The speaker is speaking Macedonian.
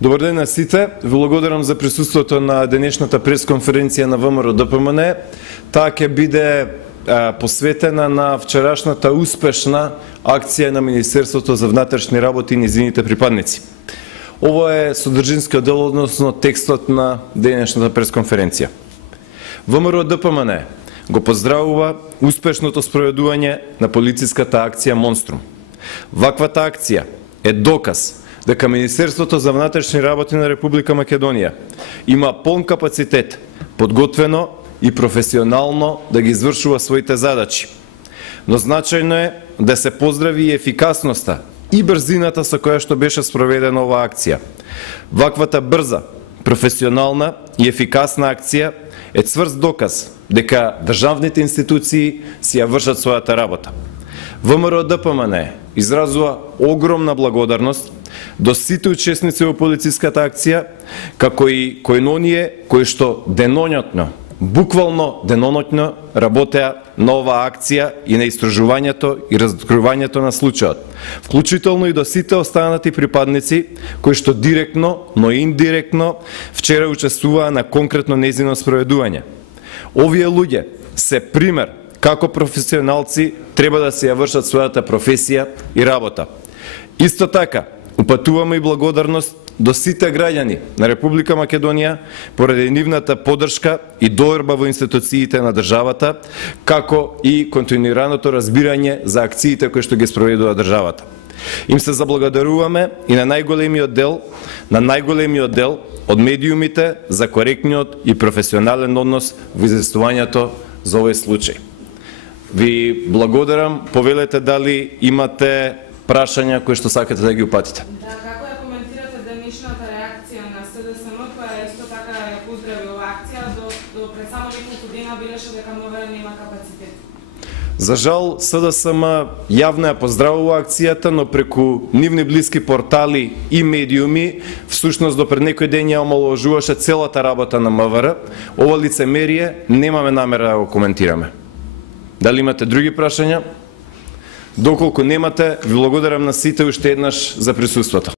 Добар ден на сите. Ви благодарам за присуството на денешната пресконференција на ВМРО ДПМН. Таа ќе биде посветена на вчерашната успешна акција на Министерството за внатрешни работи и нејзините припадници. Ово е содржинскиот дел, односно текстот на денешната пресконференција. ВМРО ДПМН го поздравува успешното спроведување на полициската акција Монструм. Ваквата акција е доказ дека Министерството за внатрешни работи на Република Македонија има полн капацитет, подготвено и професионално да ги извршува своите задачи. Но значајно е да се поздрави и ефикасноста и брзината со која што беше спроведена оваа акција. Ваквата брза, професионална и ефикасна акција е цврст доказ дека државните институции си ја вршат својата работа. ВМРО ДПМН изразува огромна благодарност до сите учесници во полициската акција, како и кои оние кои што деноноќно, буквално деноноќно работеа на оваа акција и на истражувањето и раскривањето на случајот, вклучително и до сите останати припадници кои што директно, но и индиректно вчера учествуваа на конкретно нејзино спроведување. Овие луѓе се пример како професионалци треба да се ја вршат својата професија и работа. Исто така, упатуваме и благодарност до сите граѓани на Република Македонија поради нивната поддршка и доверба во институциите на државата, како и континуираното разбирање за акциите кои што ги спроведува државата. Им се заблагодаруваме и на најголемиот дел од медиумите за коректниот и професионален однос во известувањето за овој случај. Ви благодарам, повелете дали имате прашања кои што сакате да ги упатите. Да, како ја коментирате денешната реакција на СДСМ, која исто така ја поздрави оваа акција, до пред само неколку дена билеше дека МВР нема капацитет? За жал, СДСМ јавно ја поздравува акцијата, но преку нивни блиски портали и медиуми, всушност до пред некој ден ја омаловажуваше целата работа на МВР. Ова лицемерие немаме намера да го коментираме. Дали имате други прашања? Доколку немате, ви благодарам на сите уште еднаш за присуството.